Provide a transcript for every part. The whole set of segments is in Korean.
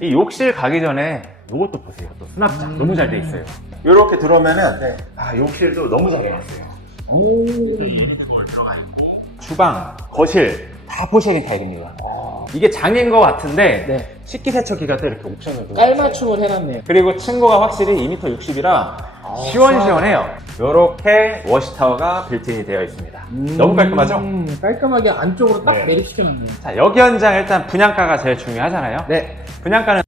이 욕실 가기 전에 이것도 보세요. 또 수납장 음. 너무 잘 돼 있어요. 이렇게 들어오면은 아 욕실도 너무 잘 해놨어요. 주방, 거실 다 포쉐긴 타입입니다. 이게 장인 것 같은데 네. 식기세척기가 또 이렇게 옵션으로 깔맞춤을 해놨네요. 그리고 층고가 확실히 2m 60이라 시원시원해요. 이렇게 워시타워가 빌트인이 되어 있습니다. 너무 깔끔하죠? 음, 깔끔하게 안쪽으로 딱 네. 매립시켜놨네요. 자, 여기 현장 일단 분양가가 제일 중요하잖아요. 네. 분양가는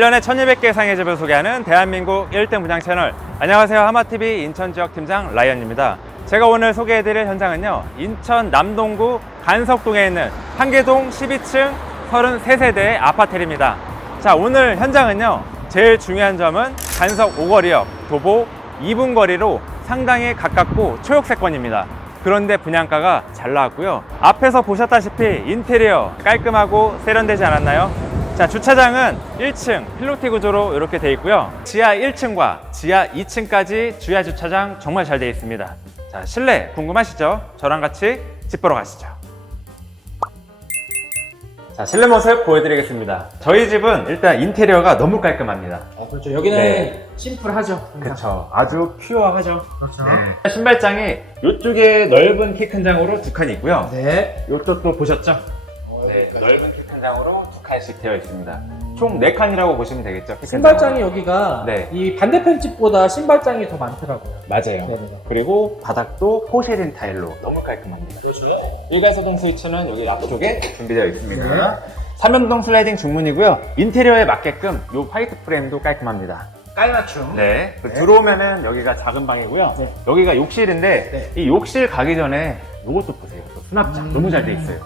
1년에 1200개 이상의 집을 소개하는 대한민국 1등 분양 채널. 안녕하세요. 하마TV 인천지역 팀장 라이언입니다. 제가 오늘 소개해드릴 현장은요 인천 남동구 간석동에 있는 한계동 12층 33세대의 아파트입니다. 자 오늘 현장은요 제일 중요한 점은 간석 5거리역 도보 2분 거리로 상당히 가깝고 초역세권입니다. 그런데 분양가가 잘 나왔고요. 앞에서 보셨다시피 인테리어 깔끔하고 세련되지 않았나요? 자, 주차장은 1층 필로티 구조로 이렇게 되어 있고요. 지하 1층과 지하 2층까지 주야 주차장 정말 잘 되어 있습니다. 자, 실내 궁금하시죠? 저랑 같이 집 보러 가시죠. 자, 실내 모습 보여드리겠습니다. 저희 집은 일단 인테리어가 너무 깔끔합니다. 아, 그렇죠. 여기는 네. 심플하죠. 항상. 그렇죠. 아주 퓨어하죠. 그렇죠. 네. 신발장이 이쪽에 넓은 키큰 장으로 두 칸이 있고요. 네. 이쪽도 보셨죠? 네, 넓은 키큰 장으로 두 칸씩 되어 있습니다. 총네 칸이라고 보시면 되겠죠? 신발장이 여기가 네. 이 반대편 집보다 신발장이 더 많더라고요. 맞아요. 네네. 그리고 바닥도 포쉐린 타일로 너무 깔끔합니다. 일가소동 스위치는 여기 앞쪽에 준비되어 있습니다. 삼연동 슬라이딩 중문이고요. 인테리어에 맞게끔 이 화이트 프레임도 깔끔합니다. 깔맞춤. 네. 그 들어오면은 여기가 작은 방이고요. 네. 여기가 욕실인데 네. 이 욕실 가기 전에 이것도 보세요. 또 수납장 음. 너무 잘 돼 있어요.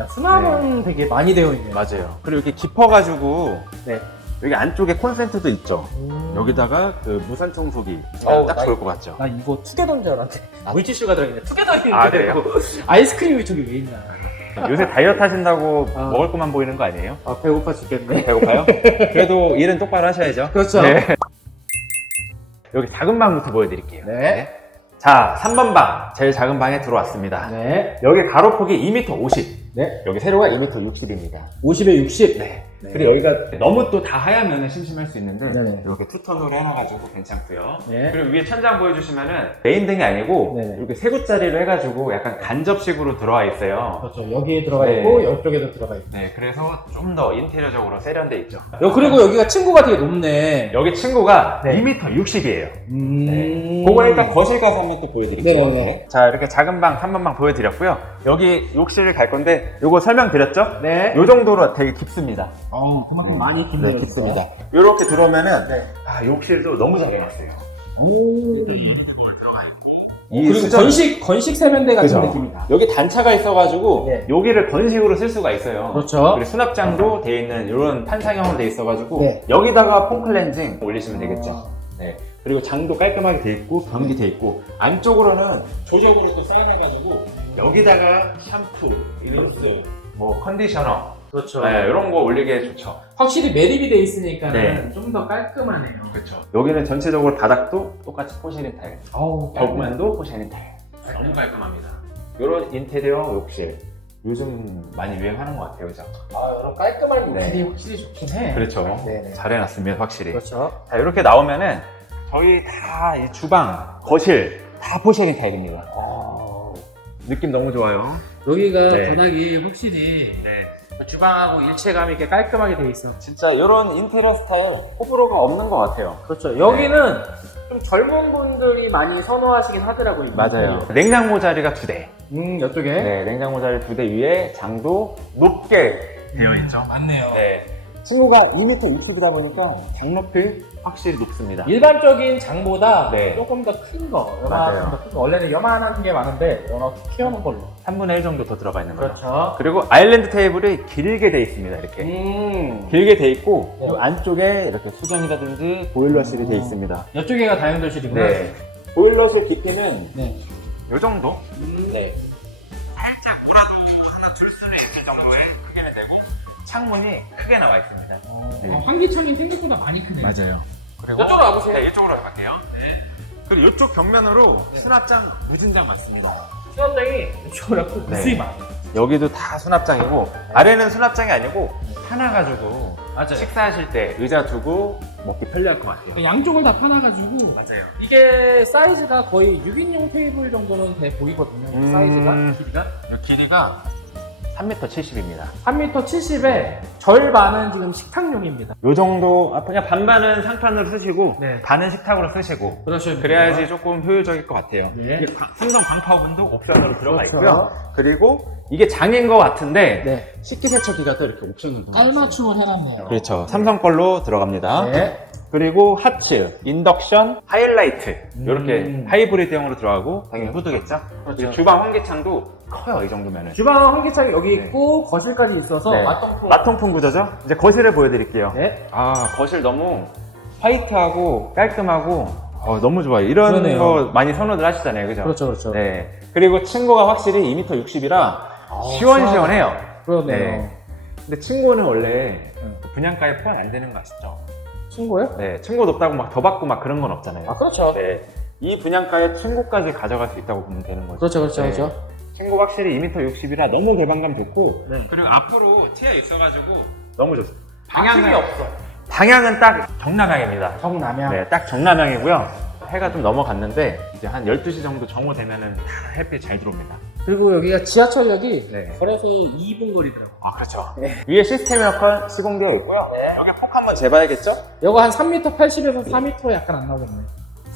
야, 수납은 되게 많이 되어 있네요. 맞아요. 그리고 이렇게 깊어가지고 네. 여기 안쪽에 콘센트도 있죠. 음. 여기다가 그 무선 청소기 어우, 딱나 좋을 것 같죠. 나 이거 투게더인 줄 알았는데 물티슈가 들어있네. 투게더 있는데 아, 그래요? 아이스크림이 저기 왜 있나? 요새 다이어트 하신다고 아. 먹을 것만 보이는 거 아니에요? 아 배고파 죽겠네. 배고파요? 그래도 일은 똑바로 하셔야죠. 그렇죠. 네. 여기 작은 방부터 보여드릴게요. 네. 자, 3번 방. 제일 작은 방에 들어왔습니다. 네. 여기 가로폭이 2m 50. 네. 여기 세로가 2m 60입니다. 50에 60. 네. 네. 그리고 여기가 너무 또 다 하얗면 심심할 수 있는데 네네. 이렇게 투톤으로 해놔가지고 괜찮고요. 네. 그리고 위에 천장 보여주시면은 메인등이 아니고 네네. 이렇게 세 구짜리로 해가지고 약간 간접식으로 들어와 있어요. 그렇죠. 여기에 들어가 네. 있고 이쪽에도 들어가 있고. 네, 그래서 좀 더 인테리어적으로 세련돼 있죠. 여, 그리고 여기가 층고가 되게 높네. 여기 친구가 네. 2m 60이에요. 음. 네. 그거 일단 거실 가서 한번 또 보여드릴게요. 네네네. 자, 이렇게 작은 방 3번 방 보여드렸고요. 여기 욕실을 갈 건데 요거 설명드렸죠? 네. 요 정도로 되게 깊습니다. 어, 그만큼 많이 네, 깊네요. 깊습니다. 이렇게 들어오면은 네. 아, 욕실도 너무 잘 해놨어요. 오. 이 그리고 수전- 건식 건식 세면대 같은 그죠? 느낌이다. 여기 단차가 있어가지고 네. 여기를 건식으로 쓸 수가 있어요. 그렇죠. 그리고 수납장도 되어 있는 이런 판상형으로 되어 있어가지고 네. 여기다가 폼클렌징 올리시면 아. 되겠죠. 네. 그리고 장도 깔끔하게 되어 있고 변기 되어 있고 안쪽으로는 조적으로 또 세련해가지고 여기다가 샴푸, 린스, 뭐 컨디셔너 그렇죠. 네, 이런 거 올리기에 좋죠. 확실히 매립이 돼 있으니까 네. 좀 더 깔끔하네요. 그렇죠. 여기는 전체적으로 바닥도 똑같이 포쉐린 타일, 어우, 벽면도 포쉐린 타일. 너무 깔끔합니다. 이런 인테리어 욕실 요즘 많이 유행하는 것 같아요, 그죠? 아, 이런 깔끔한 네. 모델이 확실히 좋긴 해. 그렇죠. 네네. 잘 해놨습니다, 확실히. 그렇죠. 자, 이렇게 나오면은 저희 다이 주방, 거실 다 포쉐린 타일입니다. 어, 느낌 너무 좋아요. 여기가 네. 바닥이 확실히 네. 주방하고 일체감 있게 깔끔하게 돼 있어. 진짜 이런 인테리어 스타일 호불호가 없는 것 같아요. 그렇죠. 여기는 좀 젊은 분들이 많이 선호하시긴 하더라고요. 이 인테리어. 냉장고 자리가 두 대. 음, 이쪽에. 네, 냉장고 자리 두 대 위에 장도 높게 되어 있죠. 맞네요. 네. 친구가 2m 60이다 보니까 장 높이 확실히 높습니다. 일반적인 장보다 네. 조금 더 큰 거, 맞아요. 요만큼 더큰 거. 원래는 요만한 게 많은데 이렇게 키우는 걸로. 3분의 1 정도 더 들어가 있는 거죠. 그렇죠. 그리고 아일랜드 테이블이 길게 돼 있습니다. 이렇게. 음. 길게 돼 있고 네. 이 안쪽에 이렇게 수전이라든지 보일러실이 돼 음. 있습니다. 이쪽에가 다용도실이구나. 네. 보일러실 깊이는 네. 요 정도? 음. 네. 창문이 크게 나와 있습니다. 네. 어, 환기창이 생각보다 많이 크네요. 맞아요. 그리고 이쪽으로 와보세요. 네, 이쪽으로 갈게요. 그리고 이쪽 벽면으로 수납장, 무진장 맞습니다. 수납장이 이쪽으로 고 네. 구슬이 많아요. 여기도 다 수납장이고 아래는 수납장이 아니고 하나 가지고 식사하실 때 의자 두고 먹기 편리할 것 같아요. 양쪽을 다 파놔가지고 맞아요. 이게 사이즈가 거의 6인용 테이블 정도는 돼 보이거든요. 음. 사이즈가 길이가 이 길이가 3m 70입니다. 3m 70에 절반은 지금 식탁용입니다. 요 정도 아, 그냥 반반은 상판으로 쓰시고 네. 반은 식탁으로 쓰시고 그러셔야 그래야지 조금 효율적일 것 같아요. 네. 이게 방- 삼성 방파오븐도 옵션으로 들어가 그렇죠. 있고요. 그리고 이게 장인 것 같은데 네. 식기세척기가 또 이렇게 옵션으로 들어가 있어요. 깔맞춤을 해놨네요. 그렇죠. 삼성 걸로 들어갑니다. 네. 그리고 하츠, 인덕션, 하이라이트 이렇게 음. 하이브리드형으로 들어가고 당연히 후드겠죠. 그렇죠. 그리고 주방 환기창도 커요 이 정도면은. 주방 환기창이 여기 네. 있고 거실까지 있어서 네. 맛동풍. 마통풍 구조죠. 이제 거실을 보여드릴게요. 네. 아 거실 너무 화이트하고 깔끔하고 어, 너무 좋아요. 이런 그러네요. 거 많이 선호들 하시잖아요, 그죠? 그렇죠, 그렇죠. 네. 그리고 층고가 확실히 2m 60이라 아, 시원시원해요. 그러네요. 네. 근데 층고는 원래 네. 분양가에 포함 안 되는 거 아시죠? 친구예요? 네, 층고 높다고 막 더 받고 막 그런 건 없잖아요. 아, 그렇죠. 네. 이 분양가에 층고까지 가져갈 수 있다고 보면 되는 거죠. 그렇죠, 그렇죠, 네. 그렇죠. 층고 확실히 2m 60이라 너무 개방감 좋고 네. 그리고 앞으로 트여 있어가지고 너무 좋습니다. 방향이 없어. 방향은 딱 정남향입니다. 정남향. 네, 딱 정남향이고요. 해가 좀 넘어갔는데 이제 한 12시 정도 정오 되면은 다 햇빛 잘 들어옵니다. 그리고 여기가 지하철역이 네. 걸어서 2분 거리더라고요. 아, 그렇죠. 위에 시스템 에어컨 시공되어 있고요. 여기 폭 한번 재봐야겠죠? 이거 한 3m 80에서 4m 약간 안 나오겠네.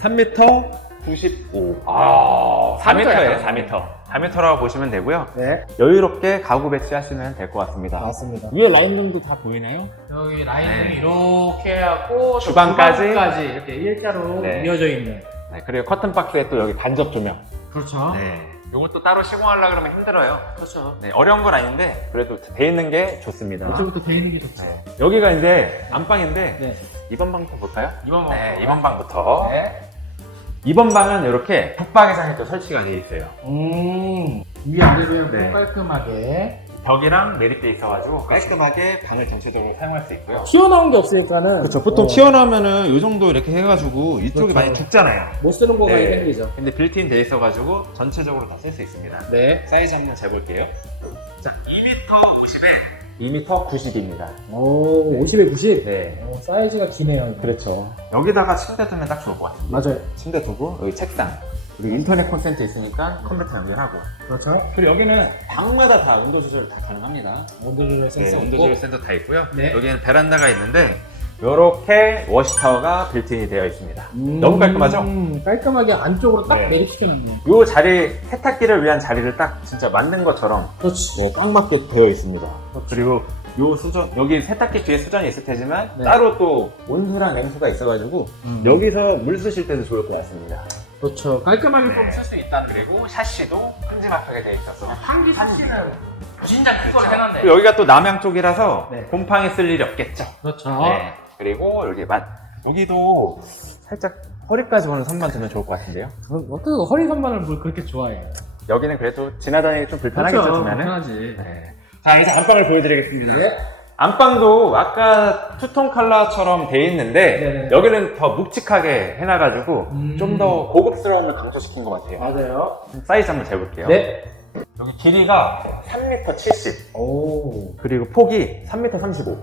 3m 95. 아, 4m 4m예요, 약간. 4m. 4m라고 보시면 되고요. 네. 여유롭게 가구 배치하시면 될 것 같습니다. 맞습니다. 위에 라인등도 다 보이나요? 여기 라인이 네. 이렇게 해갖고 주방까지? 주방까지 이렇게 일자로 네. 이어져 있는. 네, 그리고 커튼 박스에 또 여기 간접 조명. 그렇죠. 네. 이것도 따로 시공하려고 그러면 힘들어요. 그렇죠. 네, 어려운 건 아닌데 그래도 돼 있는 게 좋습니다. 이쪽부터 돼 있는 게 좋죠. 네. 여기가 이제 안방인데 네. 2번 방부터 볼까요? 2번 방. 네, 2번 방부터. 네. 2번 방은 이렇게 북방에서 또 설치가 되어 있어요. 음. 위 아래로 네. 깔끔하게. 벽이랑 매립돼 있어가지고 깔끔하게 방을 전체적으로 사용할 수 있고요. 튀어나온 게 없으니까는. 그렇죠. 보통 어, 튀어나오면은 이 정도 이렇게 해가지고 이쪽이 그렇죠. 많이 죽잖아요. 못 쓰는 공간이 네. 생기죠. 근데 빌트인 돼 있어가지고 전체적으로 다 쓸 수 있습니다. 네. 사이즈 한번 재볼게요. 자, 2m 50에 2m 90입니다. 오, 50에 90. 네. 오, 사이즈가 기네요. 이거. 그렇죠. 여기다가 침대 두면 딱 좋을 것 같아요. 맞아요. 침대 두고 여기 책상 그리고 인터넷 콘센트 있으니까 컴퓨터 연결하고 그렇죠. 그리고 여기는 방마다 다 온도 조절 다 가능합니다. 온도 조절 네, 센서 온도 조절 센터 다 있고요. 네. 여기는 베란다가 있는데 이렇게 워시타워가 빌트인이 되어 있습니다. 음, 너무 깔끔하죠? 깔끔하게 안쪽으로 딱 네. 매립시켜놨네. 이 자리 세탁기를 위한 자리를 딱 진짜 만든 것처럼 그렇지. 네, 딱 맞게 되어 있습니다. 그리고 요 수전 여기 세탁기 뒤에 수전이 있을 테지만 네. 따로 또 온수랑 냉수가 있어가지고 음. 여기서 물 쓰실 때도 좋을 것 같습니다. 그렇죠. 깔끔하게 좀 쓸 수 있다는 그리고 샤시도 큼지막하게 되어 있어서 한기 샤시는 진짜 큰걸 해놨네. 여기가 또 남양 쪽이라서 네. 곰팡이 쓸 일이 없겠죠. 그렇죠. 네. 그리고 여기 만 여기도 살짝 허리까지 오는 선만 두면 좋을 것 같은데요. 어떻게 허리 선반을 뭘 그렇게 좋아해요? 여기는 그래도 지나다니기 좀 불편하겠죠, 그렇죠. 두면은. 불편하지. 네. 자, 이제 안방을 보여드리겠습니다. 안방도 아까 투톤 컬러처럼 돼 있는데 네네. 여기는 더 묵직하게 해놔가지고 음. 좀 더 고급스러움을 강조시킨 것 같아요. 맞아요. 사이즈 한번 재볼게요. 네. 여기 길이가 3m 70 오. 그리고 폭이 3m 35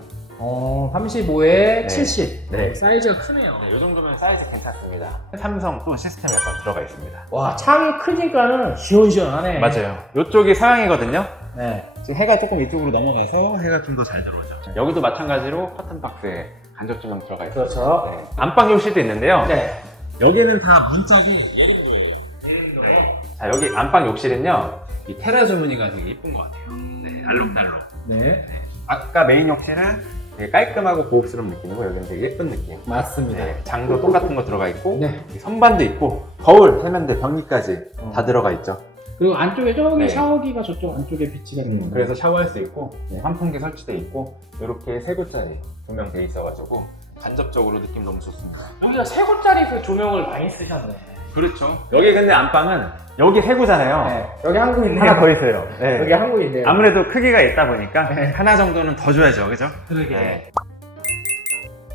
어, 35에 네. 70. 네. 사이즈가 크네요. 네, 이 정도면 사이즈 괜찮습니다. 삼성 또 시스템 에어컨 들어가 있습니다. 와, 창이 크니까는 시원시원하네. 맞아요. 이쪽이 서양이거든요. 네. 지금 해가 조금 이쪽으로 넘어가서 해가 좀 더 잘 들어오죠. 여기도 마찬가지로 커튼 박스에 간접 조명 들어가 있어요. 그렇죠. 네. 안방 욕실도 있는데요. 네. 여기는 다 문짝이 예름도예요. 자 여기 안방 욕실은요. 이 테라조 무늬가 되게 예쁜 것 같아요. 네, 알록달록. 네. 아까 메인 욕실은 되게 깔끔하고 고급스러운 느낌이고 여기는 되게 예쁜 느낌. 맞습니다. 네, 장도 똑같은 거 들어가 있고 네. 이 선반도 있고 거울, 세면대, 변기까지 어. 다 들어가 있죠. 그리고 안쪽에 저기 네. 샤워기가 저쪽 안쪽에 비치가 있는 거예요. 그래서 샤워할 수 있고 네, 환풍기 설치돼 있고 이렇게 세 곳짜리 조명 돼 있어가지고 간접적으로 느낌 너무 좋습니다. 여기가 세 곳짜리 그 조명을 많이 쓰셨네. 그렇죠. 여기 근데 안방은 여기 세 구잖아요. 네. 여기 한국인데요. 하나 더 있어요. 네. 여기 한국인데요. 아무래도 크기가 있다 보니까 네. 하나 정도는 더 줘야죠, 그죠? 그러게. 네.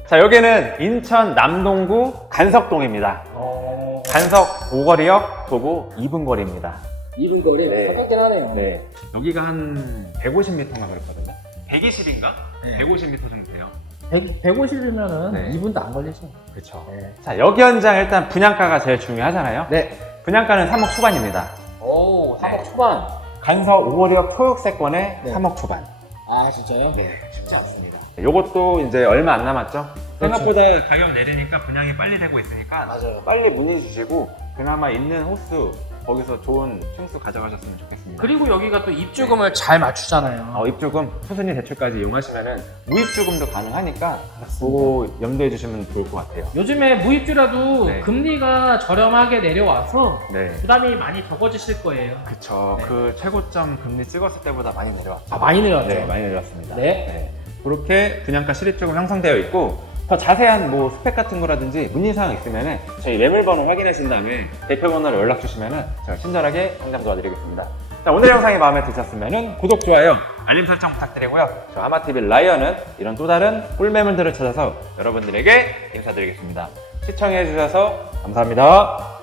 자, 여기는 인천 남동구 간석동입니다. 어... 간석 5거리역 도보 2분 거리입니다. 2분 거리 네. 가깝긴 하네요. 네. 여기가 한 150m인가 그랬거든요. 120인가? 네. 150m 정도 돼요. 100, 150이면은 네. 2분도 안 걸리죠. 그렇죠. 네. 자, 여기 현장 일단 분양가가 제일 중요하잖아요. 네. 분양가는 3억 초반입니다. 오, 3억 네. 초반. 간석 5거리역 초역세권에 네. 3억 초반. 아, 진짜요? 네, 쉽지 않습니다. 요것도 이제 얼마 안 남았죠? 생각보다 가격 내리니까 분양이 빨리 되고 있으니까 맞아요. 빨리 문의 주시고 그나마 있는 호수 거기서 좋은 층수 가져가셨으면 좋겠습니다. 그리고 여기가 또 입주금을 잘 맞추잖아요. 어, 입주금 수수니 대출까지 이용하시면은 무입주금도 가능하니까 그거 염두해 주시면 좋을 것 같아요. 요즘에 무입주라도 네. 금리가 저렴하게 내려와서 네. 부담이 많이 적어지실 거예요. 그쵸. 네. 그 최고점 금리 찍었을 때보다 많이 내려왔죠. 아, 많이 내려왔죠? 네, 많이 내려왔습니다. 네. 그렇게 분양가 실입주금 형성되어 있고 더 자세한 뭐 스펙 같은 거라든지 문의사항 있으면은 저희 매물번호 확인하신 다음에 대표 번호로 연락 주시면은 제가 친절하게 상담 도와드리겠습니다. 자, 오늘 영상이 마음에 드셨으면은 구독, 좋아요, 알림 설정 부탁드리고요. 저 하마TV 라이언은 이런 또 다른 꿀매물들을 찾아서 여러분들에게 인사드리겠습니다. 시청해주셔서 감사합니다.